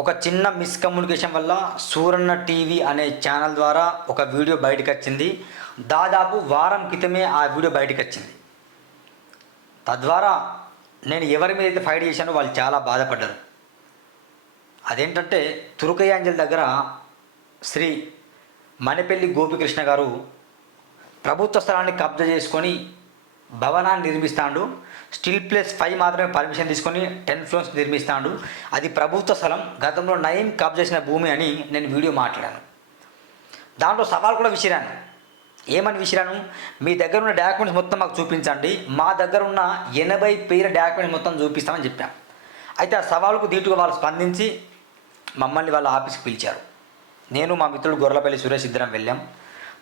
ఒక చిన్న మిస్కమ్యూనికేషన్ వల్ల సూరన్న టీవీ అనే ఛానల్ ద్వారా ఒక వీడియో బయటకు వచ్చింది దాదాపు వారం క్రితమే ఆ వీడియో బయటకు వచ్చింది తద్వారా నేను ఎవరి మీద అయితే ఫైట్ చేశానో వాళ్ళు చాలా బాధపడ్డారు. అదేంటంటే తురుకయాంజల్ దగ్గర శ్రీ మణిపల్లి గోపికృష్ణ గారు ప్రభుత్వ స్థలాన్ని కబ్జా చేసుకొని భవనాన్ని నిర్మిస్తాడు. స్టిల్ ప్లేస్ ఫైవ్ మాత్రమే పర్మిషన్ తీసుకొని టెన్ ఫ్లోర్స్ నిర్మిస్తాడు. అది ప్రభుత్వ స్థలం గతంలో నయం కబ్ చేసిన భూమి అని నేను వీడియో మాట్లాడాను. దాంట్లో సవాల్ కూడా విసిరాను. ఏమని విసిరాను? మీ దగ్గర ఉన్న డాక్యుమెంట్స్ మొత్తం మాకు చూపించండి. మా దగ్గర ఉన్న ఎనభై పేర డాక్యుమెంట్స్ మొత్తం చూపిస్తామని చెప్పాం. అయితే ఆ సవాలుకు దీటుగా వాళ్ళు స్పందించి మమ్మల్ని వాళ్ళ ఆఫీస్కి పిలిచారు. నేను మా మిత్రుడు గొర్రెలపల్లి సురేష్ ఇద్దరం వెళ్ళాం.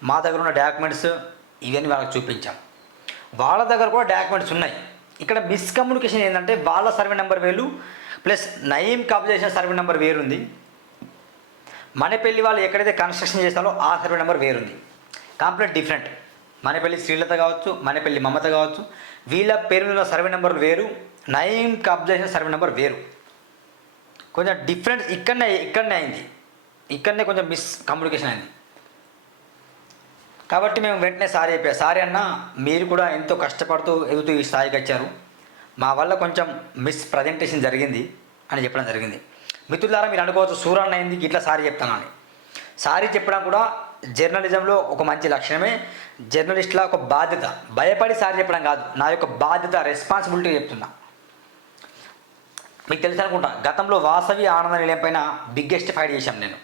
మా దగ్గర ఉన్న డాక్యుమెంట్స్ ఇవన్నీ వాళ్ళకి చూపించాం. వాళ్ళ దగ్గర కూడా డాక్యుమెంట్స్ ఉన్నాయి. ఇక్కడ మిస్కమ్యూనికేషన్ ఏంటంటే వాళ్ళ సర్వే నెంబర్ వేలు ప్లస్ నయీం కబ్జా చేసిన సర్వే నెంబర్ వేరుంది. మణిపల్లి వాళ్ళు ఎక్కడైతే కన్స్ట్రక్షన్ చేస్తారో ఆ సర్వే నెంబర్ వేరుంది. కంప్లీట్ డిఫరెంట్ మణిపల్లి శ్రీలత కావచ్చు మణిపల్లి మమత కావచ్చు వీళ్ళ పేరు మీద సర్వే నెంబర్ వేరు నయీం కబ్జా చేసిన సర్వే నెంబర్ వేరు. కొంచెం డిఫరెన్స్ ఇక్కడనే ఇక్కడనే అయింది. ఇక్కడనే కొంచెం మిస్ కమ్యూనికేషన్ అయింది. కాబట్టి మేము వెంటనే సారీ చెప్పా. సారీ అన్న మీరు కూడా ఎంతో కష్టపడుతూ ఎదుగుతూ ఈ స్థాయికి వచ్చారు. మా వల్ల కొంచెం మిస్ ప్రజెంటేషన్ జరిగింది అని చెప్పడం జరిగింది. మిత్రులారా మీరు అనుకోవచ్చు సూరన్న అయింది ఇట్లా సారీ చెప్తానని సారీ చెప్పడం కూడా జర్నలిజంలో ఒక మంచి లక్షణమే. జర్నలిస్ట్ల ఒక బాధ్యత. భయపడి సారీ చెప్పడం కాదు. నా యొక్క బాధ్యత రెస్పాన్సిబిలిటీ చెప్తున్నా. మీకు తెలుసు అనుకుంటా గతంలో వాసవి ఆనంద నిలయం పైన బిగ్గెస్ట్ ఫైట్ చేశాం నేను.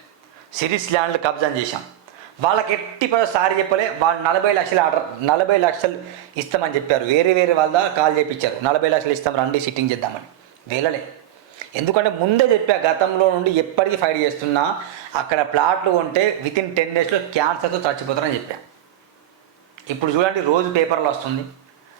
సిరీస్ ల్యాండ్లు కబ్జాన్ చేశాం వాళ్ళకి ఎట్టి పదో సారి చెప్పలే వాళ్ళు నలభై లక్షలు ఆర్డర్ నలభై లక్షలు ఇస్తామని చెప్పారు. వేరే వేరే వాళ్ళ కాల్ చేయించారు నలభై లక్షలు ఇస్తాం రండి సిట్టింగ్ చేద్దామని. వెళ్ళలే. ఎందుకంటే ముందే చెప్పా గతంలో నుండి ఎప్పటికీ ఫైట్ చేస్తున్నా అక్కడ ప్లాట్లు కొంటే వితిన్ టెన్ డేస్లో క్యాన్సర్తో చచ్చిపోతారని చెప్పా. ఇప్పుడు చూడండి రోజు పేపర్లో వస్తుంది.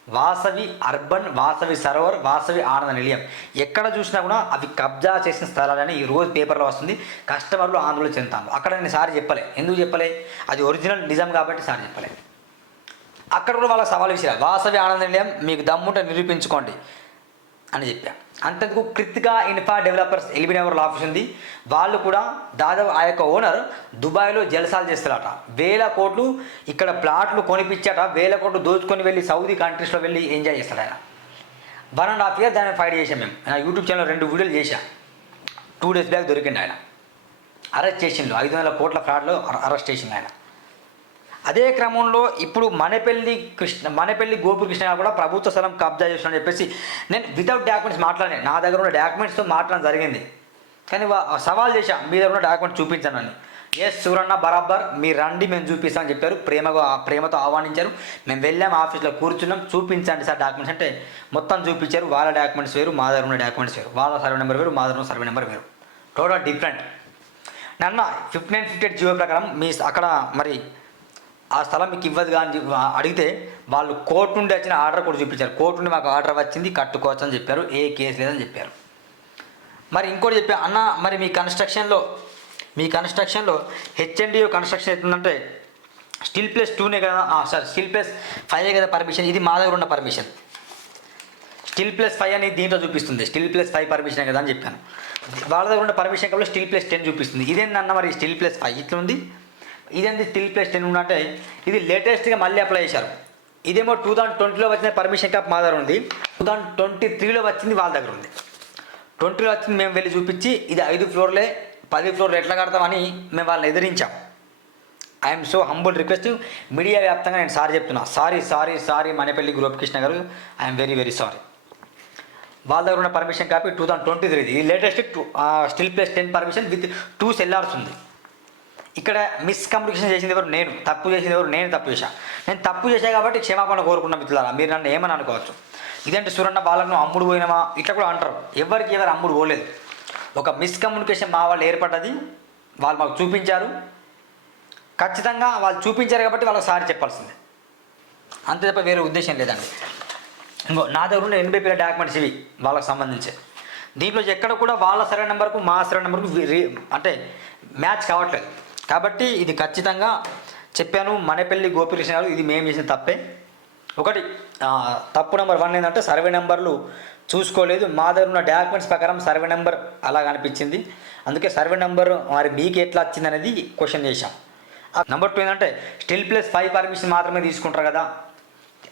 వాసవి అర్బన్ వాసవి సరోవర్ వాసవి ఆనంద నిలయం. ఎక్కడ చూసినా కూడా అవి కబ్జా చేసిన స్థలాలని ఈ రోజు పేపర్లో వస్తుంది. కస్టమర్లు ఆందోళన చెందుతాను అక్కడ నేను సారి చెప్పలే. ఎందుకు చెప్పలే? అది ఒరిజినల్ నిజం కాబట్టి సారి చెప్పలే. అక్కడ కూడా వాళ్ళకి సవాల్ విసిరా వాసవి ఆనంద నిలయం మీకు దమ్ముంటే నిరూపించుకోండి. అని చెప్పా. అంతకు క్రితికా ఇన్ఫా డెవలపర్స్ ఎలిబిన్ ఎవరు ఆఫీస్ ఉంది. వాళ్ళు కూడా దాదాపు ఆ యొక్క ఓనర్ దుబాయ్లో జలసాలు చేస్తారట. వేల కోట్లు ఇక్కడ ప్లాట్లు కొనిపించాట వేల కోట్లు దోచుకొని వెళ్ళి సౌదీ కంట్రీస్లో వెళ్ళి ఎంజాయ్ చేస్తాడు ఆయన వన్ అండ్ హాఫ్ ఇయర్ దాన్ని ఫైట్ చేసాం మేము. నా యూట్యూబ్ ఛానల్ రెండు వీడియోలు చేశా. టూ డేస్ బ్యాక్ దొరికిండు ఆయన. అరెస్ట్ చేసిండు. ఐదు వందల కోట్ల ఫ్రాడ్లో అరెస్ట్ చేసిండు ఆయన. అదే క్రమంలో ఇప్పుడు మనపల్లి కృష్ణ మనపల్లి గోపికృష్ణ కూడా ప్రభుత్వ స్థలం కబ్జా చేసిన చెప్పేసి నేను వితౌట్ డాక్యుమెంట్స్ మాట్లాడాను నా దగ్గర ఉన్న డాక్యుమెంట్స్తో మాట్లాడడం జరిగింది. కానీ వా- సవాల్ చేశా మీ దగ్గర ఉన్న డాక్యుమెంట్ చూపించాను అని. ఎస్ సూరన్న బరాబర్ మీరు రండి మేము చూపిస్తామని చెప్పారు. ప్రేమగా ప్రేమతో ఆహ్వానించారు. మేము వెళ్ళాం ఆఫీస్లో కూర్చున్నాం. చూపించండి సార్ డాక్యుమెంట్స్ అంటే మొత్తం చూపించారు. వాళ్ళ డాక్యుమెంట్స్ వేరు మా దగ్గర ఉన్న డాక్యుమెంట్స్ వేరు. వాళ్ళ సర్వే నెంబర్ వేరు మా దగ్గర ఉన్న సర్వే నెంబర్ వేరు. టోటల్ డిఫరెంట్ నన్న fifty nine fifty eight GO ప్రకారం మీ అక్కడ మరి ఆ స్థలం మీకు ఇవ్వదు కానీ అడిగితే వాళ్ళు కోర్టు నుండి వచ్చిన ఆర్డర్ కూడా చూపించారు. కోర్టు నుండి మాకు ఆర్డర్ వచ్చింది కట్టుకోవచ్చు అని చెప్పారు ఏ కేసు లేదని చెప్పారు. మరి ఇంకోటి చెప్పారు అన్న మరి మీ కన్స్ట్రక్షన్లో మీ కన్స్ట్రక్షన్లో హెచ్ఎండిఓ కన్స్ట్రక్షన్ అవుతుందంటే స్టిల్ ప్లేస్ టూనే కదా సారీ స్టిల్ ప్లేస్ ఫైవ్ కదా పర్మిషన్ ఇది మా దగ్గర ఉన్న పర్మిషన్. స్టిల్ ప్లస్ ఫైవ్ అని దీంట్లో చూపిస్తుంది స్టిల్ ప్లస్ ఫైవ్ పర్మిషన్ కదా అని చెప్పాను. వాళ్ళ దగ్గర ఉన్న పర్మిషన్ కాబట్టి స్టీల్ ప్లస్ టెన్ చూపిస్తుంది. ఇదేందన్న మరి స్టీల్ ప్లస్ ఫైవ్ ఇట్లా ఉంది ఇదేంది స్టిల్ ప్లస్ టెన్ ఉన్నట్టే ఇది లేటెస్ట్గా మళ్ళీ అప్లై చేశారు. ఇదేమో టూ థౌసండ్ ట్వంటీలో వచ్చిన పర్మిషన్ క్యాప్ మా దగ్గర ఉంది. టూ థౌసండ్ ట్వంటీ త్రీలో వచ్చింది వాళ్ళ దగ్గర ఉంది. ట్వంటీలో వచ్చింది మేము వెళ్ళి చూపించి ఇది ఐదు ఫ్లోర్లే పది ఫ్లోర్లు ఎట్లా కడతామని మేము వాళ్ళని ఎదిరించాం. I'm so humble request media వ్యాప్తంగా నేను సారీ చెప్తున్నా. Sorry sorry sorry Manapalli Gopikrishna garu. I'm very very sorry వాళ్ళ దగ్గర ఉన్న permission copy two thousand twenty three ఇది latest two stilt plus ten permission with two cellars ఉంది. ఇక్కడ miscommunication చేసింది ఎవరు నేను. తప్పు చేసింది ఎవరు నేను తప్పు చేశా. నేను తప్పు చేశా కాబట్టి క్షమాపణ కోరుకున్న మిత్రులారా. మీరు నన్ను ఏమని అనుకోవచ్చు? ఇదంటే సూరన్న వాళ్ళను అమ్ముడు పోయినామా ఇట్లా కూడా అంటారు. ఎవరికి ఎవరు అమ్ముడు పోలేదు. ఒక మిస్కమ్యూనికేషన్ మా వాళ్ళు ఏర్పడ్డది. వాళ్ళు మాకు చూపించారు. ఖచ్చితంగా వాళ్ళు చూపించారు కాబట్టి వాళ్ళకి సారి చెప్పాల్సిందే. అంతే తప్ప వేరే ఉద్దేశం లేదండి. ఇంకో నా దగ్గర ఉన్న ఎనభై పేరు డాక్యుమెంట్స్ ఇవి వాళ్ళకి సంబంధించి. దీంట్లో ఎక్కడ కూడా వాళ్ళ సరైన నెంబర్కు మా సరైన నెంబర్కు అంటే మ్యాచ్ కావట్లేదు. కాబట్టి ఇది ఖచ్చితంగా చెప్పాను మనపల్లి గోపికృష్ణ గారు ఇది మేము చేసిన తప్పే. ఒకటి తప్పు నెంబర్ వన్ ఏంటంటే సర్వే నెంబర్లు చూసుకోలేదు. మా దగ్గర ఉన్న డాక్యుమెంట్స్ ప్రకారం సర్వే నెంబర్ అలా కనిపించింది. అందుకే సర్వే నెంబర్ మరి మీకు ఎట్లా వచ్చింది అనేది క్వశ్చన్ చేశాం. నెంబర్ టూ ఏంటంటే స్టిల్ ప్లస్ ఫైవ్ పర్మిషన్ మాత్రమే తీసుకుంటారు కదా.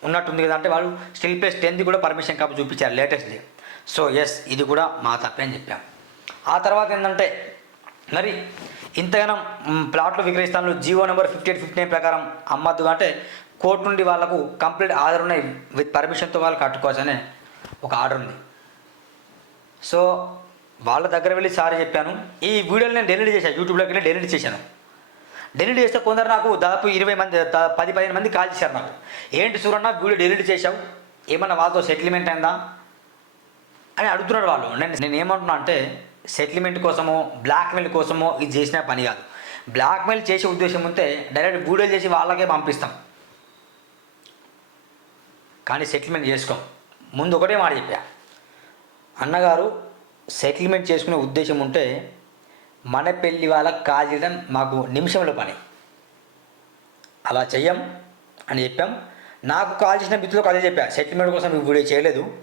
ఉన్నట్టుంది కదా అంటే వాళ్ళు స్టిల్ ప్లస్ టెన్త్ కూడా పర్మిషన్ కాపీ చూపించారు లేటెస్ట్ సో ఎస్ ఇది కూడా మా తప్పే అని చెప్పాం. ఆ తర్వాత ఏంటంటే మరి ఇంతగానం ప్లాట్లు విక్రయిస్తాను GO number fifty eight fifty nine ప్రకారం అమ్మద్దు. అంటే కోర్టు నుండి వాళ్ళకు కంప్లీట్ ఆర్డర్ ఉన్నాయి విత్ పర్మిషన్తో వాళ్ళు కట్టుకోవచ్చనే ఒక ఆర్డర్ ఉంది. సో వాళ్ళ దగ్గర వెళ్ళి సారీ చెప్పాను. ఈ వీడియోలు నేను డెలిట్ చేశాను యూట్యూబ్లోకి వెళ్ళి డెలిట్ చేశాను. డెలిట్ చేస్తే కొందరు నాకు దాదాపు ఇరవై మంది దా- పది పదిహేను మంది కాల్ చేశారు నాకు. ఏంటి చూడన్న వీడియో డెలిట్ చేశావు? ఏమన్నా వాళ్ళతో సెటిల్మెంట్ అయిందా? అని అడుగుతున్నారు వాళ్ళు. నేను నేను ఏమంటున్నా అంటే సెటిల్మెంట్ కోసమో బ్లాక్మెయిల్ కోసమో ఇది చేసిన పని కాదు. బ్లాక్మెయిల్ చేసే ఉద్దేశం ఉంటే డైరెక్ట్ వీడియో చేసి వాళ్ళకే పంపిస్తాం. కానీ సెటిల్మెంట్ చేసుకోం. ముందు ఒకటే మాట చెప్పా. అన్నగారు సెటిల్మెంట్ చేసుకునే ఉద్దేశం ఉంటే మన పెళ్ళి వాళ్ళకి కాల్ చేయడం మాకు నిమిషంలో పని. అలా చెయ్యం అని చెప్పాం. నాకు కాల్ చేసిన మిత్రులకు అదే చెప్పా. సెటిల్మెంట్ కోసం ఈ వీడియో చేయలేదు.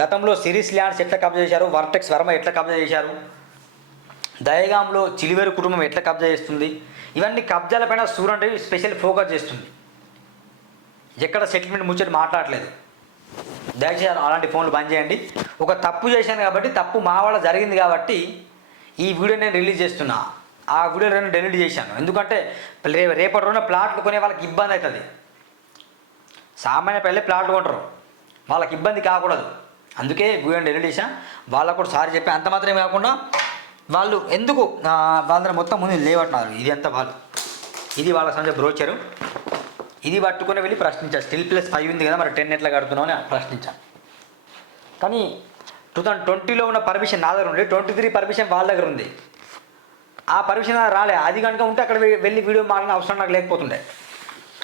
గతంలో సిరీస్ ల్యాండ్స్ ఎట్లా కబ్జా చేశారు? వర్టెక్స్ వర్మ ఎట్లా కబ్జా చేశారు? దయగాంలో చిలివేరు కుటుంబం ఎట్లా కబ్జా చేస్తుంది? ఇవన్నీ కబ్జాలపైన సూర్య స్పెషల్ ఫోకస్ చేస్తుంది. ఎక్కడ సెటిల్మెంట్ ముచ్చట మాట్లాడలేదు. దయచేసి అలాంటి ఫోన్లు బంద్ చేయండి. ఒక తప్పు చేశాను కాబట్టి తప్పు మా వాళ్ళ జరిగింది కాబట్టి ఈ వీడియో నేను రిలీజ్ చేస్తున్నా. ఆ వీడియో నేను డెలీట్ చేశాను. ఎందుకంటే రేపటి రోజున ప్లాట్లు కొనే వాళ్ళకి ఇబ్బంది అవుతుంది. సామాన్య పల్లె ప్లాట్లు కొంటారు. వాళ్ళకి ఇబ్బంది కాకూడదు. అందుకే వీడియోని డెలీట్ చేశా. వాళ్ళకు కూడా సారి చెప్పి అంత మాత్రమే కాకుండా వాళ్ళు ఎందుకు ఆ, వాళ్ళని మొత్తం ముందు లేవట్టున్నారు ఇది అంత వాళ్ళు ఇది వాళ్ళ సంబంధించిన బ్రోచరు. ఇది పట్టుకుని వెళ్ళి ప్రశ్నించాను స్టిల్ ప్లస్ ఫైవ్ ఉంది కదా మరి టెన్ ఎట్లా కడుతున్నావు అని ప్రశ్నించాను కానీ టూ థౌజండ్ ట్వంటీలో ఉన్న పర్మిషన్ నా దగ్గర ఉంది. ట్వంటీ త్రీ పర్మిషన్ వాళ్ళ దగ్గర ఉంది. ఆ పర్మిషన్ రాలే. అది కనుక ఉంటే అక్కడ వెళ్ళి వీడియో మాడిన అవసరం నాకు లేకపోతుండే.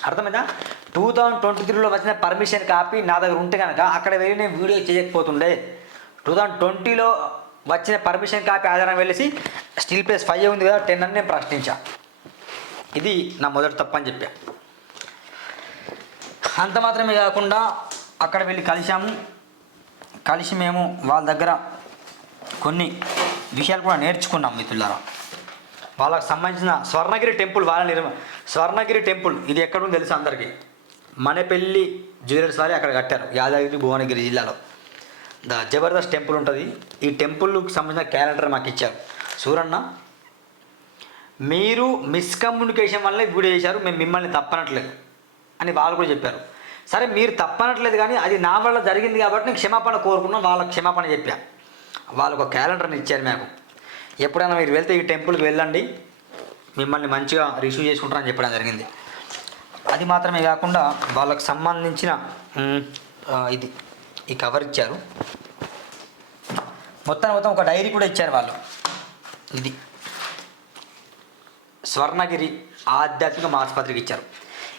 అర్థమైందా? టూ థౌజండ్ ట్వంటీ త్రీలో వచ్చిన పర్మిషన్ కాపీ నా దగ్గర ఉంటే కనుక అక్కడ వెళ్ళి నేను వీడియో చేయకపోతుండే. టూ థౌజండ్ ట్వంటీలో వచ్చిన పర్మిషన్ కాపీ ఆధారం వెళ్ళేసి స్టిల్ ప్లేస్ ఫైవ్ ఉంది కదా టెన్ అని నేను ప్రశ్నించా. ఇది నా మొదటి తప్పని అని చెప్పా. అంత మాత్రమే కాకుండా అక్కడ వెళ్ళి కలిశాము. కలిసి మేము వాళ్ళ దగ్గర కొన్ని విషయాలు కూడా నేర్చుకున్నాం మిత్రులారా. వాళ్ళకి సంబంధించిన స్వర్ణగిరి టెంపుల్ వాళ్ళ నిర్మ స్వర్ణగిరి టెంపుల్ ఇది ఎక్కడుందో తెలుసు అందరికీ? మనపెల్లి జ్యువెలర్స్ వారి అక్కడ కట్టారు యాదగిరి భువనగిరి జిల్లాలో. ద జబర్దస్త్ టెంపుల్ ఉంటుంది. ఈ టెంపుల్కి సంబంధించిన క్యాలెండర్ మాకు ఇచ్చారు. సూరన్న మీరు మిస్కమ్యూనికేషన్ వల్లే వీడియో చేశారు మేము మిమ్మల్ని తప్పనట్లేదు అని వాళ్ళు కూడా చెప్పారు. సరే మీరు తప్పనట్లేదు కానీ అది నా వల్ల జరిగింది కాబట్టి నేను క్షమాపణ కోరుకున్నాను వాళ్ళకి క్షమాపణ చెప్పా. వాళ్ళు ఒక క్యాలెండర్ని ఇచ్చారు మాకు. ఎప్పుడైనా మీరు వెళ్తే ఈ టెంపుల్కి వెళ్ళండి. మిమ్మల్ని మంచిగా రిసీవ్ చేసుకుంటారని చెప్పడం జరిగింది. అది మాత్రమే కాకుండా వాళ్ళకు సంబంధించిన ఇది ఈ కవర్ ఇచ్చారు. మొత్తం మొత్తం ఒక డైరీ కూడా ఇచ్చారు వాళ్ళు. ఇది. స్వర్ణగిరి ఆధ్యాత్మిక మాసపత్రిక ఇచ్చారు.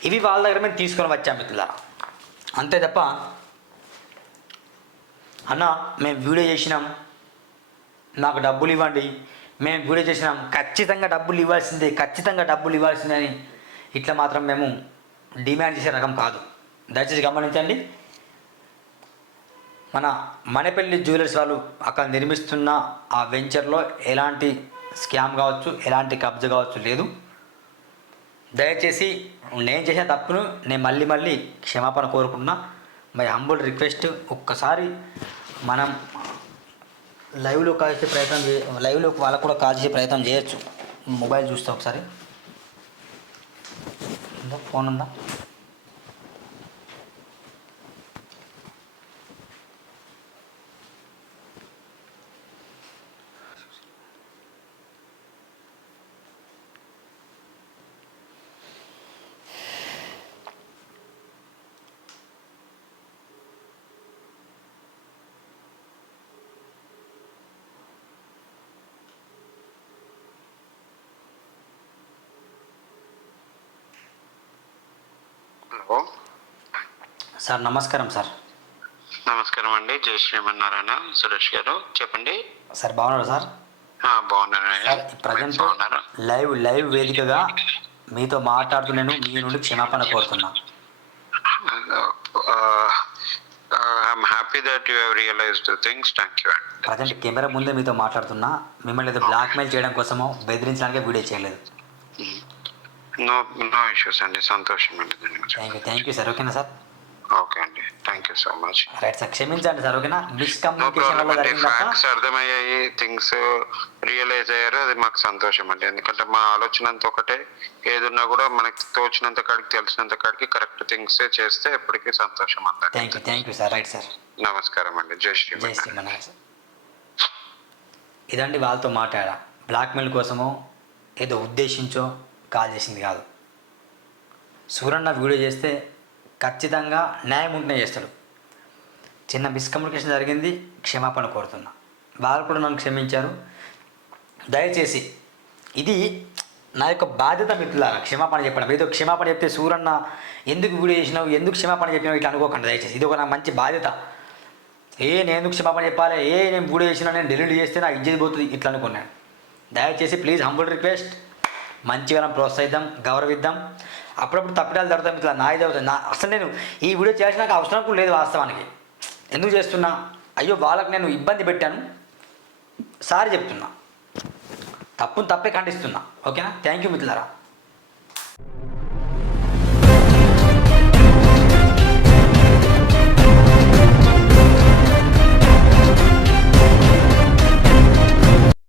ఇవి వాళ్ళ దగ్గర మేము తీసుకొని వచ్చాం మిత్రులారా. అంతే తప్ప అన్న మేము వీడియో చేసినాం. నాకు డబ్బులు ఇవ్వండి. మేము వీడియో చేసినాం. ఖచ్చితంగా డబ్బులు ఇవ్వాల్సిందే. ఖచ్చితంగా డబ్బులు ఇవ్వాల్సిందే అని. ఇట్లా మాత్రం మేము డిమాండ్ చేసే రకం కాదు. దయచేసి గమనించండి. మన మణిపల్లి జ్యువెలర్స్ వాళ్ళు అక్కడ నిర్మిస్తున్న ఆ వెంచర్లో ఎలాంటి స్కామ్ కావచ్చు ఎలాంటి కబ్జ కావచ్చు లేదు. దయచేసి నేను చేసిన తప్పును నేను మళ్ళీ మళ్ళీ క్షమాపణ కోరుకున్నా మై హంబుల్ రిక్వెస్ట్ ఒక్కసారి మనం లైవ్లో కాల్చే ప్రయత్నం చే లైవ్లో వాళ్ళకు కూడా కాల్ చేసే ప్రయత్నం చేయొచ్చు. మొబైల్ చూస్తే ఒకసారి. ఫోన్ ఉందా? హలో. సార్ నమస్కారం సార్. నమస్కారం అండి. జై శ్రీమన్నారాయణ. సురేష్ గారు చెప్పండి. సార్ బాగున్నారు సార్? ప్రజెంట్ లైవ్ లైవ్ వేదికగా మీతో మాట్లాడుతున్నాను మీ నుండి క్షమాపణ కోరుతున్నా. I'm happy that you realized things present camera ముందే మీతో మాట్లాడుతున్నా. మిమ్మల్ని ఏదో బ్లాక్మెయిల్ చేయడం కోసమో బెదిరించడానికి వీడియో చేయలేదు. నో నో ఇష్యూస్ అండి సంతోషం అండి. Thank you thank you sir ఓకేనా సార్ ఓకే అండి thank you so much right sir క్షమించండి సార్ ఓకేనా మిస్కమ్యూనికేషన్ ఫ్యాక్ట్స్ అర్థమయ్యాయి. థింగ్స్ రియలైజ్ అయ్యారు. అది మాకు సంతోషం అండి. ఎందుకంటే మా ఆలోచన అంతా ఒకటే. ఏదున్నా కూడా మనకి తోచినంత కాడికి తెలిసినంత కాడికి కరెక్ట్ థింగ్స్ చేస్తే ఎప్పటికీ సంతోషం అందరికి thank you thank you sir right sir నమస్కారం అండి. జై జై శ్రీమన్ శ్రీమన్నారాయణ సార్ ఇదండి వాళ్ళతో మాట్లాడా బ్లాక్మెయిల్ కోసమో ఏదో ఉద్దేశించో కాల్ చేసింది కాదు. సూరన్న వీడియో చేస్తే ఖచ్చితంగా న్యాయం ఉంటేనే చేస్తాడు. చిన్న మిస్కమ్యూనికేషన్ జరిగింది క్షమాపణ కోరుతున్నా. వాళ్ళు కూడా నన్ను క్షమించారు. దయచేసి ఇది నా యొక్క బాధ్యత మిత్రులారా క్షమాపణ చెప్పడం. ఏదో క్షమాపణ చెప్తే సూరన్న ఎందుకు వీడియో చేసినావు ఎందుకు క్షమాపణ చెప్పినావు ఇట్లా అనుకోకండి దయచేసి. ఇది ఒక నా మంచి బాధ్యత. ఏ నేను ఎందుకు క్షమాపణ చెప్పాలి ఏ నేను వీడియో చేసినా నేను డెలివరీ చేస్తే నాకు ఇజ్జతి పోతుంది ఇట్లా అనుకున్నాను దయచేసి ప్లీజ్ హంబుల్ రిక్వెస్ట్. మంచిగా మనం ప్రోత్సహిద్దాం గౌరవిద్దాం. అప్పుడప్పుడు తప్పిదాలు జరుగుతాం ఇట్లా నాయిది అవుతుంది నా అసలు నేను ఈ వీడియో చేసిన నాకు అవసరం కూడా లేదు వాస్తవానికి. ఎందుకు చేస్తున్నా? అయ్యో వాళ్ళకి నేను ఇబ్బంది పెట్టాను. సారీ చెప్తున్నా. తప్పును తప్పే ఖండిస్తున్నా. ఓకేనా? థ్యాంక్ యూ మిత్రులారా.